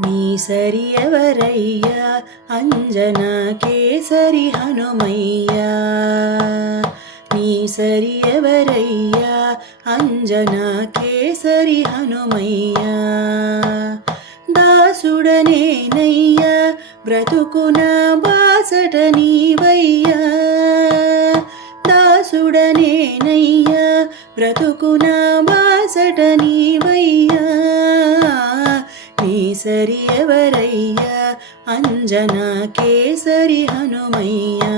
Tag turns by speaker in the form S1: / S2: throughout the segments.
S1: నీ సరి ఎవరయ్యా అంజన కేసరి హనుమయ్యా. నీ సరి ఎవరయ్యా అంజన కేసరి హనుమయ్యా. దాసుడనేనయ్యా బ్రతుకున బాసట నీవయ్యా. దాసుడనేనయ్యా బ్రతుకున బాసట నీవయ్యా. నీ అంజన ఎవరయ్యా కేసరి హనుమయ్యా.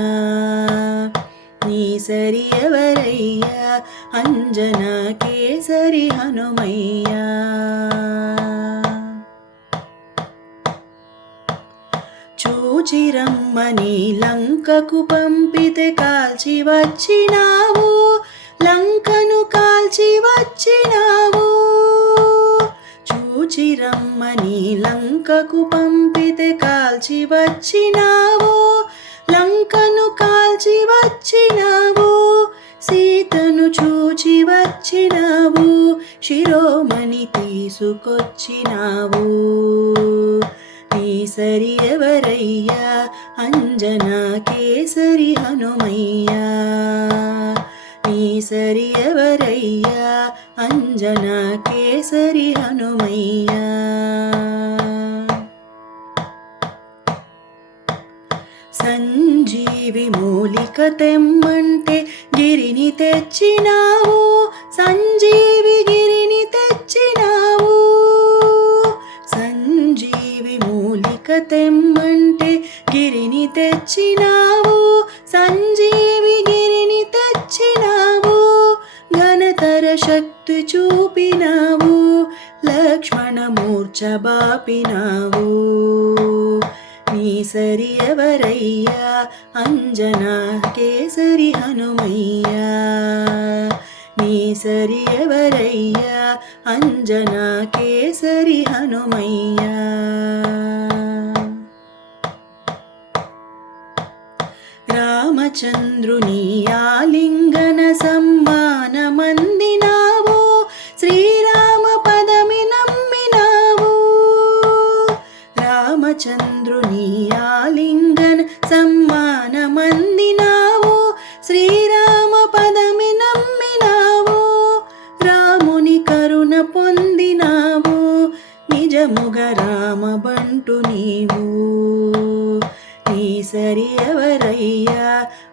S1: నీ సరి ఎవరయ్యా కేసరి హనుమయ్యా. చూచిరమ్మని లంకకు పంపితే కాల్చి వచ్చినావు లంకను కాల్చి వచ్చినావు చూచిరమ్మని లంకకు పంపితే కాల్చి వచ్చినావు లంకను కాల్చి వచ్చినావు సీతను చూచి వచ్చినావు శిరోమణి తీసుకొచ్చినావు. నీ సరి ఎవరయ్యా? అంజనా కేసరి హనుమయ్యా. నీ సరి ఎవరయ్యా? అంజనా కేసరి హనుమయ్య. సంజీవి మూలిక తెమ్మంటే గిరిని తెచ్చినావు. సంజీవి శక్తి చూపినావు లక్ష్మణమూర్చ బాపినావు. నీ సరి ఎవరయ్యా? అంజనా కేసరి హనుమయ్యా. నీ సరి ఎవరయ్యా? అంజనా కేసరి హనుమయ్యా. రామచంద్రుని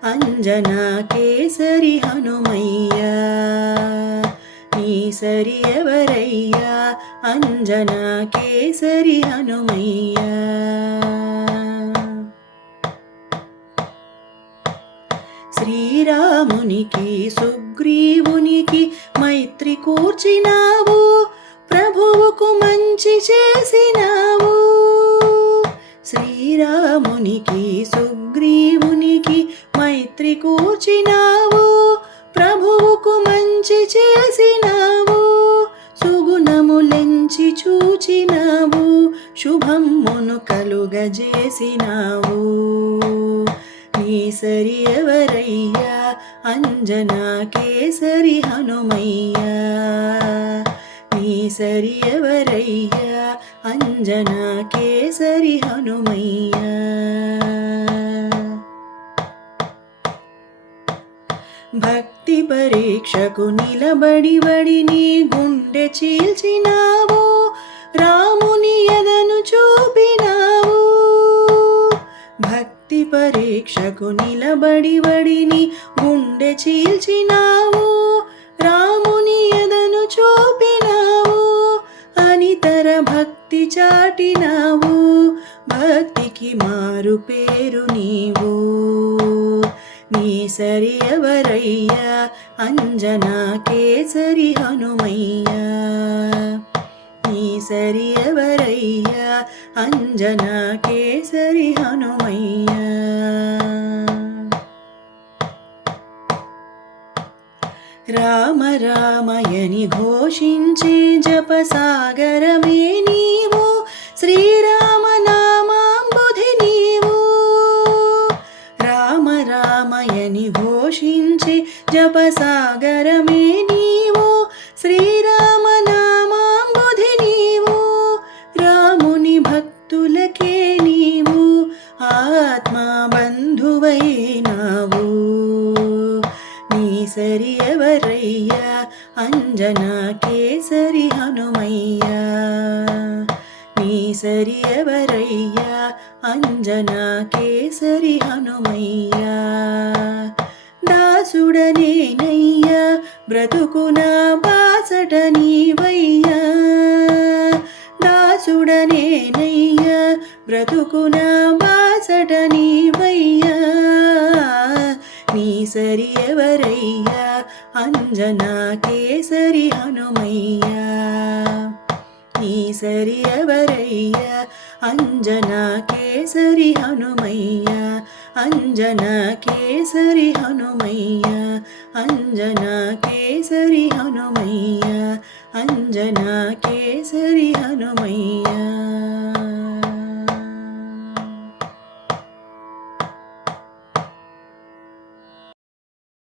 S1: అంజనా కేసరి హనుమయ్యా నీ సరి ఎవరయ్యా? అంజనా కేసరి హనుమయ్యా. శ్రీరామునికి సుగ్రీవునికి మైత్రి కూర్చినావు ప్రభువుకు మంచి చేసినావు. శ్రీరామునికి చేసినావు సుగుణములెంచి చూచినావు శుభమ్మును కలుగజేసినావు. నీ సరి ఎవరయ్యా? అంజనా కేసరి హనుమయ్యా. నీ సరి ఎవరయ్యా? అంజనా కేసరి హనుమయ్యా. భక్తి పరీక్షకు నిలబడి బడి నీ గుండె చీల్చినావు. రాముని ఎదను చూపినావు. భక్తి పరీక్షకు నిలబడి వడిని గుండె చీల్చినావు. రాముని ఎదను చూపినావు. అనితర భక్తి చాటినావు. భక్తికి మారు పేరు నీవు. నీ సరి ఎవరయ్యా అంజనా కేసరి హనుమయ్యా. నీ సరి ఎవరయ్యా అంజనా కేసరి హనుమయ్యా. రామ రామయని ఘోషించే జపసాగరమేని జపసాగరమే నీవు. శ్రీరామ నామాంబుధి నీవు. రాముని భక్తులకే నీవు. ఆత్మా బంధువైనావు నీ సరి ఎవరయ్యా అంజనా కేసరి హనుమయ్యా. నీ సరి ఎవరయ్యా అంజనా కేసరి హనుమయ్యా. బ్రతుకున బాసట నీవయ్యా దాసుడనేనయ్యా బ్రతుకున బాసట నీవయ్యా నీ సరి ఎవరయ్యా అంజనా కేసరి హనుమయ్యా నీ సరి ఎవరయ్యా అంజనా కేసరి హనుమయ్యా అంజన కేసరి హనుమయ్య అంజన కేసరి హనుమయ్య అంజన కేసరి హనుమయ్య.